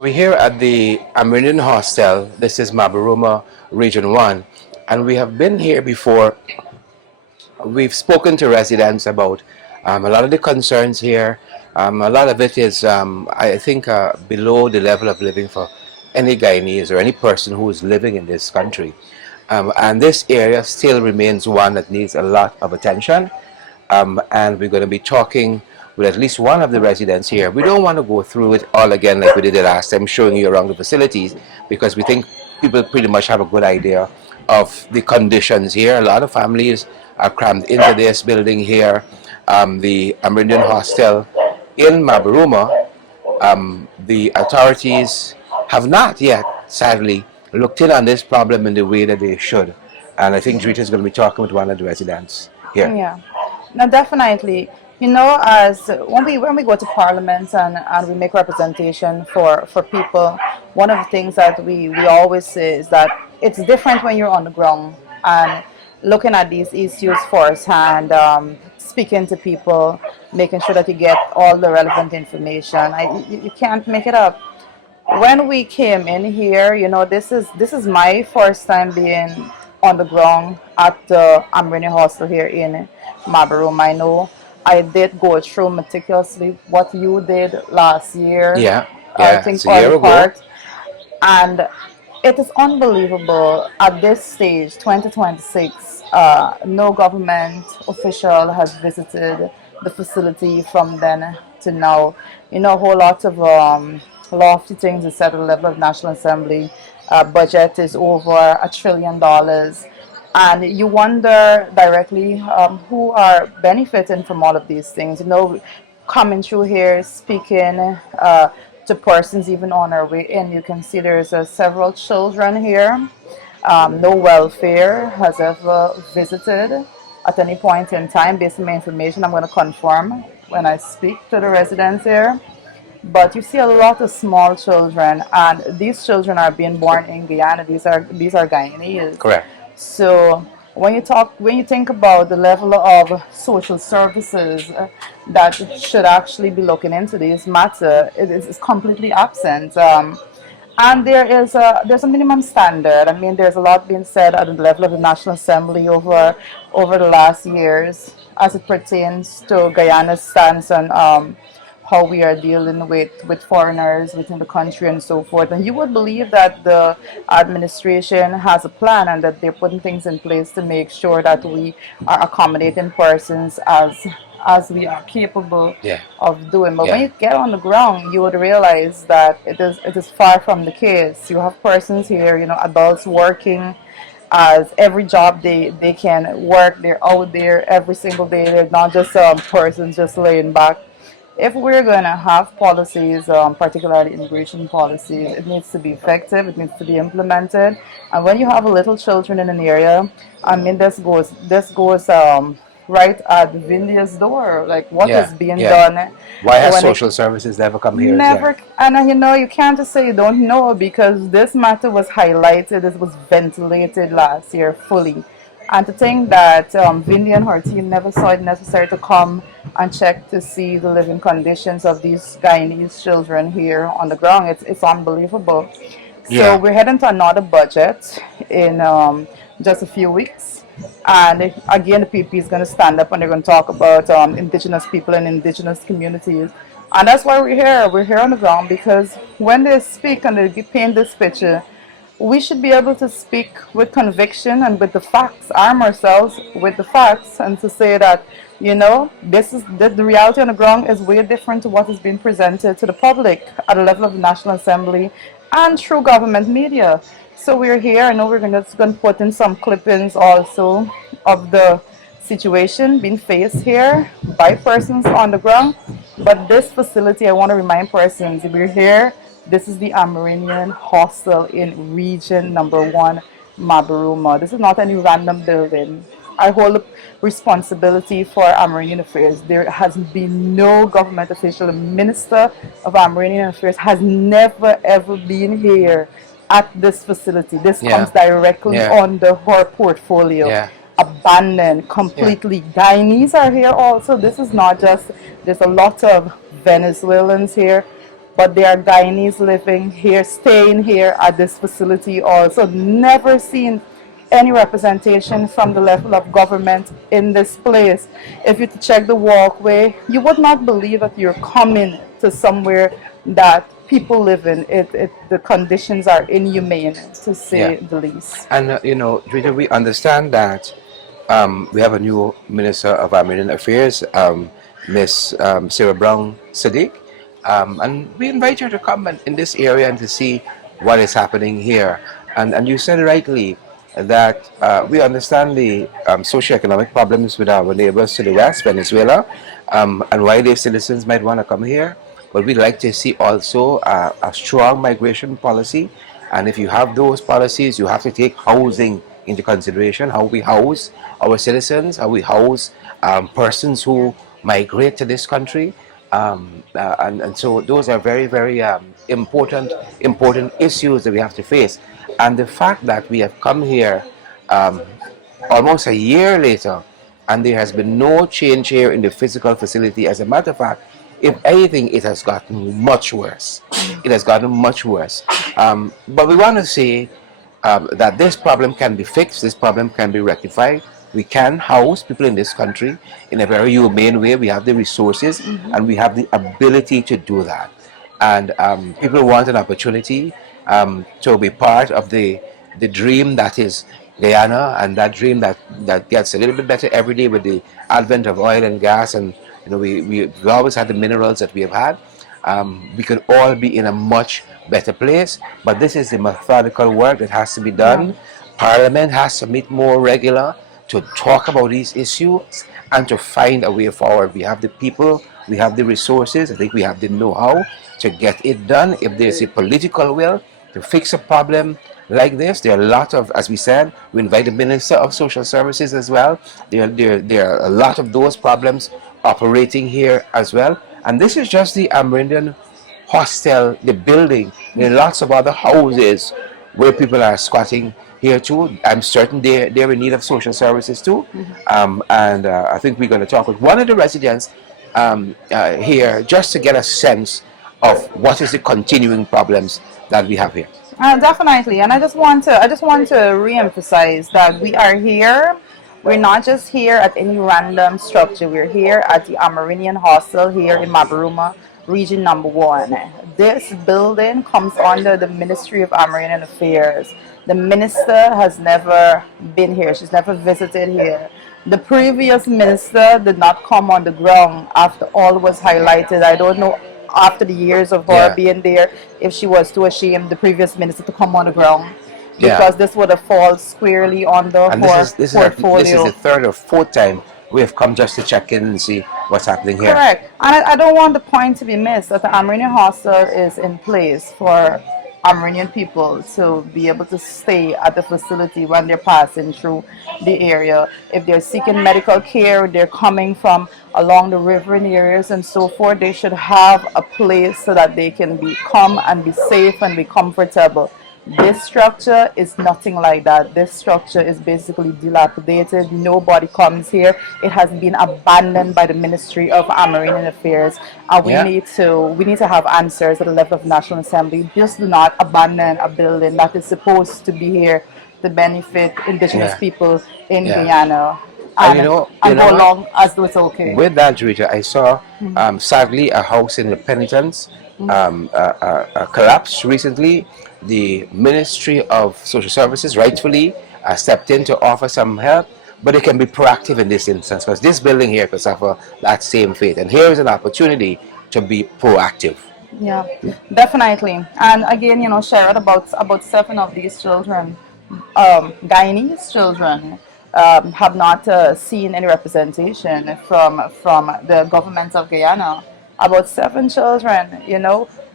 We're here at the Amerindian Hostel. This is Mabaruma, Region 1. And we have been here before. We've spoken to residents about a lot of the concerns here. A lot of it is, I think, below the level of living for any Guyanese or any person who is living in this country. And this area still remains one that needs a lot of attention. And we're going to be talking with at least one of the residents here. We don't want to go through it all again like we did the last time, showing you around the facilities, because we think people pretty much have a good idea of the conditions here. A lot of families are crammed into this building here, the Amerindian Hostel in Mabaruma. The authorities have not yet, sadly, looked in on this problem in the way that they should. And I think Drita is going to be talking with one of the residents here. Yeah, no, definitely. As when we go to Parliament and we make representation for people, one of the things that we always say is that it's different when you're on the ground and looking at these issues firsthand, speaking to people, making sure that you get all the relevant information. You can't make it up. When we came in here, this is my first time being on the ground at the Amerindian Hostel here in Mabaruma. I know I did go through meticulously what you did last year. Yeah, I yeah, think it's a year on ago. part, and it is unbelievable at this stage, 2026. No government official has visited the facility from then to now. A whole lot of lofty things are said at the level of National Assembly. Budget is over $1 trillion. And you wonder directly who are benefiting from all of these things. Coming through here, speaking to persons even on our way in. You can see there's several children here. No welfare has ever visited at any point in time. Based on my information, I'm going to confirm when I speak to the residents here. But you see a lot of small children, and these children are being born in Guyana. These are Guyanese. Correct. So when you think about the level of social services that should actually be looking into this matter, it is completely absent. And there's a minimum standard. I mean, there's a lot being said at the level of the National Assembly over the last years as it pertains to Guyana's stance on how we are dealing with foreigners within the country and so forth. And you would believe that the administration has a plan and that they're putting things in place to make sure that we are accommodating persons as we are capable of doing. But when you get on the ground, you would realize that it is far from the case. You have persons here, adults working as every job they can work. They're out there every single day. They're not just persons just laying back. If we're going to have policies, particularly immigration policies, it needs to be effective, it needs to be implemented. And when you have little children in an area, I mean, this goes right at Vindia's door. Like, what is being done? Why has social services never come here? Never. And you can't just say you don't know, because this matter was highlighted, it was ventilated last year fully. And to think that Vindy and her team never saw it necessary to come and check to see the living conditions of these Guyanese children here on the ground, it's unbelievable. So we're heading to another budget in just a few weeks. And again, the PP is going to stand up and they're going to talk about indigenous people and indigenous communities. And that's why we're here. We're here on the ground because when they speak and they paint this picture, we should be able to speak with conviction and with the facts, arm ourselves with the facts, and to say that, this is the reality on the ground is way different to what is being presented to the public at the level of the National Assembly and through government media. So we're here. I know we're going to put in some clippings also of the situation being faced here by persons on the ground. But this facility, I want to remind persons, we're here. This is the Amerindian Hostel in Region Number 1, Mabaruma. This is not any random building. I hold responsibility for Amerindian Affairs. There has been no government official. The Minister of Amerindian Affairs has never ever been here at this facility. This comes directly under her portfolio. Abandoned completely. Guyanese are here also. This is not just, there's a lot of Venezuelans here. but there are Guyanese living here, staying here at this facility also. Never seen any representation from the level of government in this place. If you check the walkway, you would not believe that you're coming to somewhere that people live in. The conditions are inhumane, to Yeah. say the least. And Rita, we understand that we have a new Minister of Amerindian Affairs, Miss Sarah Brown Sadiq, and we invite her to come in this area and to see what is happening here. And you said rightly that we understand the socioeconomic problems with our neighbors to the west, Venezuela, and why their citizens might want to come here. But we'd like to see also a strong migration policy. And if you have those policies, you have to take housing into consideration, how we house our citizens, how we house persons who migrate to this country. And so those are very, very important issues that we have to face. And the fact that we have come here um, almost a year later, and there has been no change here in the physical facility. As a matter of fact, if anything, it has gotten much worse. It has gotten much worse. But we want to say that this problem can be fixed, this problem can be rectified. We can house people in this country in a very humane way. We have the resources and we have the ability to do that. And people want an opportunity to be part of the dream that is Guyana, and that dream that gets a little bit better every day with the advent of oil and gas. And we've always had the minerals that we have had. We could all be in a much better place, but this is the methodical work that has to be done. Parliament has to meet more regular to talk about these issues and to find a way forward. We have the people, we have the resources, I think we have the know-how to get it done. If there's a political will to fix a problem like this, there are a lot of, as we said, we invite the Minister of Social Services as well. There are a lot of those problems operating here as well. And this is just the Amerindian Hostel, the building. There are lots of other houses where people are squatting here too. I'm certain they're in need of social services too. And I think we're going to talk with one of the residents here just to get a sense of what is the continuing problems that we have here. Definitely, and I just want to re-emphasize that we are here. We're not just here at any random structure. We're here at the Amerindian Hostel here in Mabaruma, Region Number 1. This building comes under the Ministry of Amerindian Affairs. The minister has never been here. She's never visited here. The previous minister did not come on the ground after all was highlighted. I don't know, after the years of her being there, if she was too ashamed, the previous minister, to come on the ground, because this would have fallen squarely under her portfolio. This is the third or fourth time we have come just to check in and see what's happening here. Correct. And I don't want the point to be missed that the Amerindian Hostel is in place for Amerindian people to be able to stay at the facility when they're passing through the area. If they're seeking medical care, they're coming from along the river in areas and so forth, they should have a place so that they can come and be safe and be comfortable. This structure is nothing like that. This structure is basically dilapidated. Nobody comes here. It has been abandoned by the Ministry of Amerindian Affairs. And we need to have answers at the level of National Assembly. Just do not abandon a building that is supposed to be here to benefit indigenous people in Guyana. And how long as it's okay. With that, Rita, I saw sadly a house in the Penitence collapsed recently. The Ministry of Social Services rightfully stepped in to offer some help, but it can be proactive in this instance, because this building here could suffer that same fate. And here is an opportunity to be proactive. Yeah, definitely. And again, Sherrod, about 7 of these children, Guyanese children, have not seen any representation from the government of Guyana. About 7 children,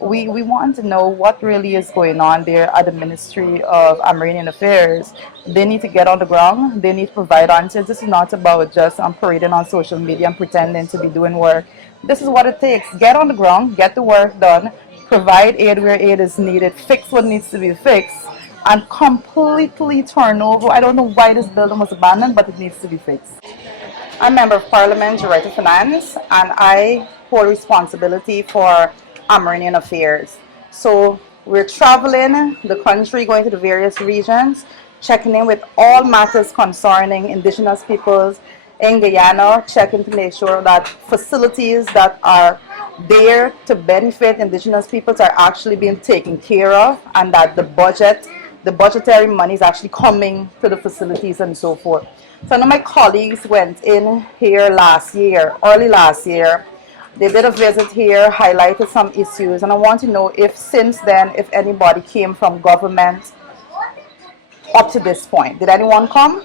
we want to know what really is going on there at the Ministry of Amerindian Affairs. They need to get on the ground. They need to provide answers. This is not about just parading on social media and pretending to be doing work. This is what it takes. Get on the ground, get the work done, provide aid where aid is needed, fix what needs to be fixed, and completely turn over. I don't know why this building was abandoned, but it needs to be fixed. I'm Member of Parliament, Director of Finance, and I hold responsibility for Amerindian Affairs. So we're traveling the country, going to the various regions, checking in with all matters concerning indigenous peoples in Guyana, checking to make sure that facilities that are there to benefit indigenous peoples are actually being taken care of, and that the budgetary money is actually coming to the facilities and so forth. So I know my colleagues went in here last year, early last year. They did a visit here, highlighted some issues, and I want to know if since then, if anybody came from government up to this point. Did anyone come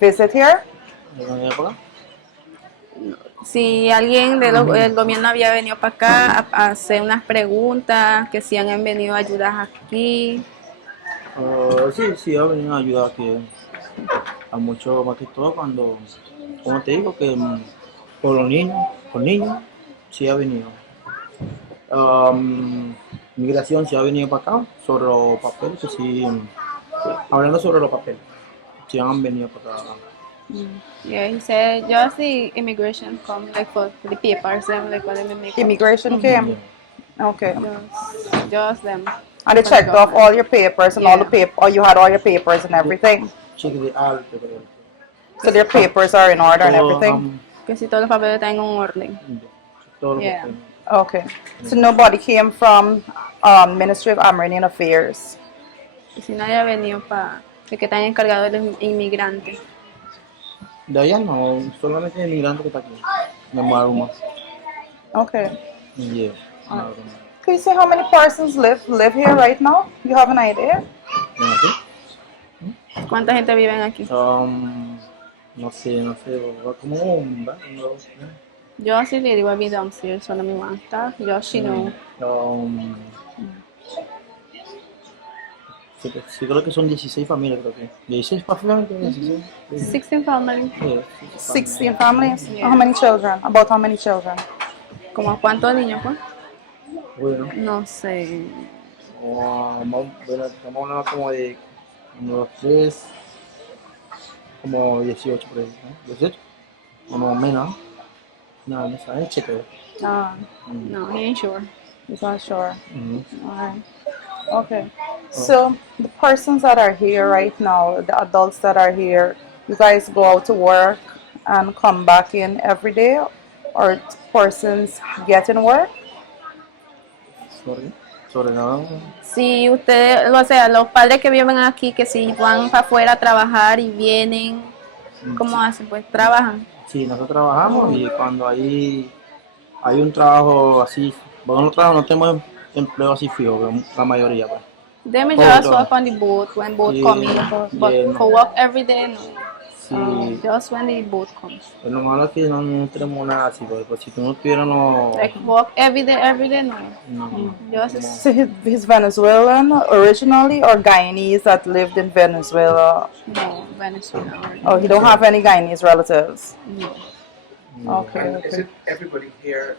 visit here? Si alguien del gobierno había venido para acá a hacer unas preguntas, que si han venido a ayudar aquí. Sí, sí, ha venido a ayudar aquí a mucho, más que todo cuando, como te digo, que por los niños, sí ha venido. Migración sí ha venido para acá, sobre los papeles, que sí, hablando sobre los papeles, sí han venido para acá. Yeah, he said just the immigration come like for the papers them like what they make. Immigration came? Okay. Just them. And they checked off all your papers and all the paper, or you had all your papers and everything. Cheque de arte, So their papers are in order and everything? Que si todos los papeles están en un orden. todos los Yeah. papeles. Okay. So nobody came from Ministry of Amerindian Affairs? Y si nadie ha venido para que están encargados de los inmigrantes. De allá no, solamente el inmigrante que está aquí, de Mabaruma. Okay. Yeah, Mabaruma. Can you say how many persons live here right now? You have an idea? ¿Cuánta gente vive aquí? No sé, como dos, Yo sí le digo a mi downstairs cuando mi mamá está. Yo sí no. Sí, creo que son 16 familias, creo que. 16 familias, 16. 16 families. Yeah, 16 families? Yeah. How many children? About how many children? ¿Como cuántos niños, pues? Bueno, No sé. bueno, estamos hablando como de unos 3, como 18 por ahí, ¿no? 18, o no menos. No, no sabes, cheque. No, he ain't sure. He's not sure. Mhm. Alright. Okay. So the persons that are here right now, the adults that are here, you guys go out to work and come back in every day, or persons get in work? Sobre nada. Si ustedes, o sea, los padres que viven aquí, que si van para afuera a trabajar y vienen, ¿cómo hacen? Pues trabajan. Sí, nosotros trabajamos y cuando hay un trabajo así, bueno, nosotros no tenemos empleo así fijo, pero la mayoría, pues. Them Oh, just no. work on the boat when boat Yeah. coming, but Yeah, no. for work every day, no. Sí, Just when the boat comes. lo malo es que no tenemos nada así, porque pues, si tú no tuviéramos... Like work every day, no. No, Just So he's Venezuelan originally, or Guyanese that lived in Venezuela? no Venezuela. Oh, he don't have any Guyanese relatives? No. Okay. And is it everybody here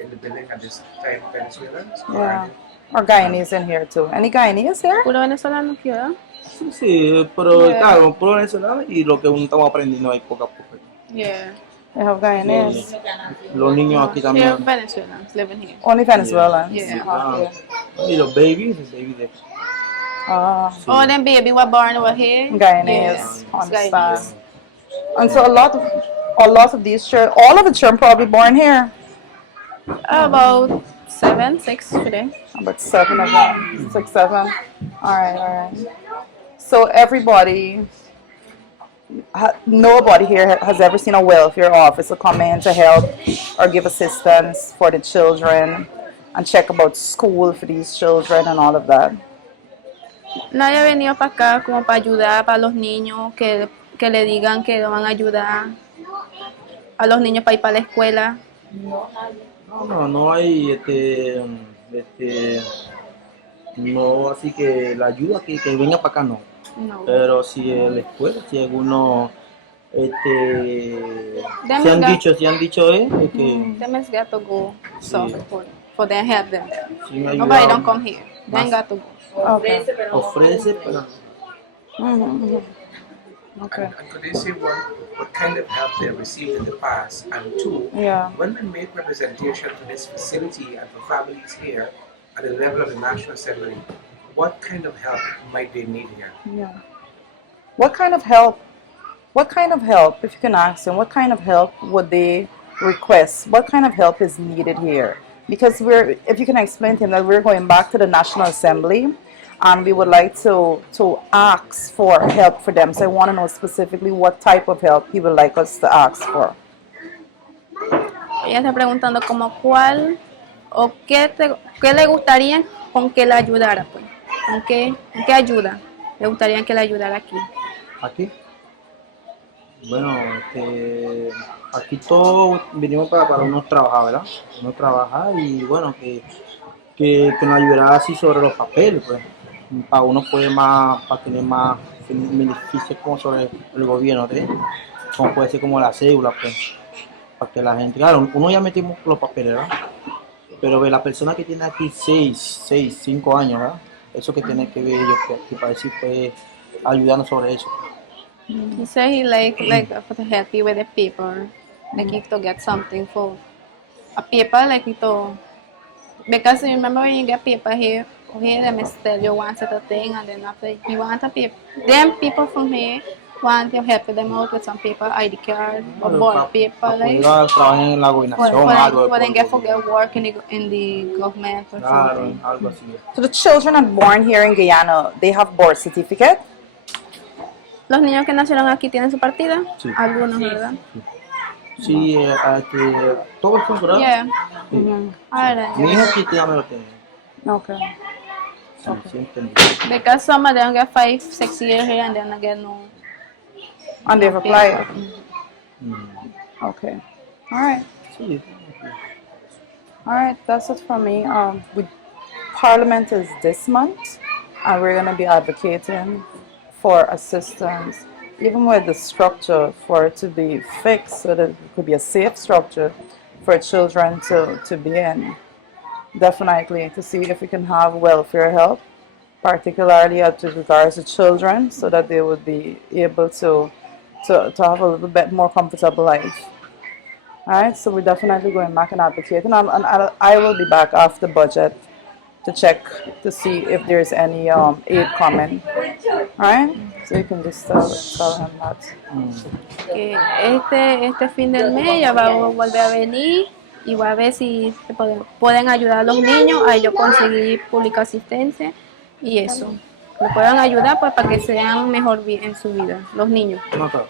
in the building at this time Venezuelans? Or Yeah. are Or Guyanese in here too? Any Guyanese here? Puro venezolano aquí, ¿verdad? sí, pero Yeah. claro, puro venezolano y lo que uno estamos aprendiendo ahí poco a poco. Yeah. They have Guyanese. Los niños aquí They're también. Venezuelans living here. Only Venezuelans? Yeah. Okay. Y los babies de... Ah, Sí. Oh, them baby were born over here. Guyanese. Yeah. Understand. Guyanese. And so a lot of these children, all of the children probably born here. About 7, 6 today. About 7 of them, 6, 7. All right. So everybody, nobody here has ever seen a welfare officer come in to help or give assistance for the children and check about school for these children and all of that. Nadie ha venido para acá como para ayudar para los niños, que le digan que lo van a ayudar a los niños para ir para la escuela. No hay no, así que la ayuda que venga para acá no. No. Pero si en la escuela, si algunos Them se han got- dicho que Them has got to go suffer for them help them. sin Nobody ayuda don't come here. They más got to go. Okay. ofrece, pero Mhm. Okay. And could they say what kind of help they received in the past? And two, Yeah. when we make representation for this facility and for families here at the level of the National Assembly, what kind of help might they need here? Yeah. What kind of help? What kind of help, if you can ask them, what kind of help would they request? What kind of help is needed here? Because if you can explain to him that we're going back to the National Assembly and we would like to ask for help for them. So I want to know specifically what type of help he would like us to ask for. Ella está preguntando como cuál o qué le gustaría con que la ayudara, pues. ¿Con qué ayuda le gustaría que le ayudara aquí? Aquí. Bueno, aquí todos vinimos para uno trabajar, ¿verdad? Uno trabajar y bueno, que nos ayudara así sobre los papeles, pues. Para uno puede más, para tener más beneficios como sobre el gobierno, ¿sí? Como puede ser como la cédula, pues. Para que la gente, claro, uno ya metimos los papeles, ¿verdad? Pero ve la persona que tiene aquí 5 años, ¿verdad? Eso que tiene que ver ellos, que para decir, pues, ayudarnos sobre eso. He said he like to help you with the paper, like he to get something for a paper, like he to, because you remember when you get paper here they must tell you one set of thing, and then after you want a paper, then people from here want to help them out with some paper, ID card or board paper, like trabajar en la gobernación, algo for them get work in the government or claro, something. algo así. So the children that born here in Guyana, they have birth certificate? Los niños que nacieron aquí tienen su partida, Sí. algunos, ¿verdad? Sí, todos son, ¿verdad? Yeah. Mhm. Alright. Mi hija sí ya me lo tiene. Okay. Sí, sí entendí. Because some of them get 5, 6 years here and then again no. And they've applied. Mm. Okay. All right. Sí. All right. That's it for me. Parliament is this month, and we're going to be advocating for assistance, even with the structure, for it to be fixed so that it could be a safe structure for children to be in. Definitely to see if we can have welfare help, particularly as regards to children, so that they would be able to have a little bit more comfortable life. All right, so we're definitely going back and advocating, and I will be back after budget to check to see if there's any aid coming. All right, so you can just tell him that. Que este fin del mes ella va a volver a venir y va a ver si pueden ayudar a los niños a ellos conseguir pública asistencia y eso. Le puedan ayudar pues para que sean mejor en su vida, los niños. No, claro.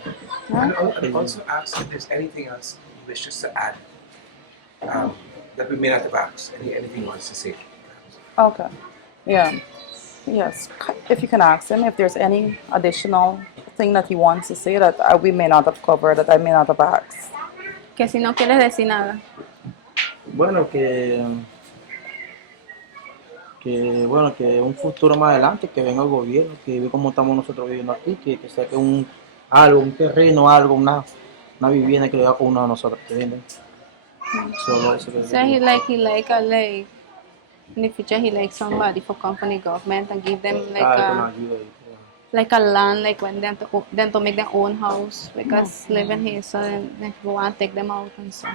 And also ask if there's anything else you wish us to add that we may not have asked. Anything you want us to say? Okay. Yeah. Yes. If you can ask him if there's any additional thing that he wants to say that we may not have covered, that I may not have asked. Que si no quieres decir nada. Bueno, que un futuro más adelante, que venga el gobierno, que ve cómo estamos nosotros viviendo aquí, que saque un terreno, algo, una vivienda que le da con uno de nosotros, ¿entienden? Solo eso que So he like in the future he like somebody for company government and give them like ayuda ahí. like a land, like when them to make their own house because living here, so then they want to take them out and so.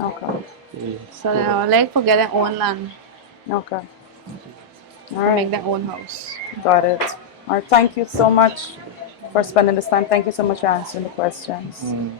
Okay. Sí. So they like to get their own land, Okay. All to right. make their own house. Got it. All right. Thank you so much for spending this time. Thank you so much for answering the questions. Mm.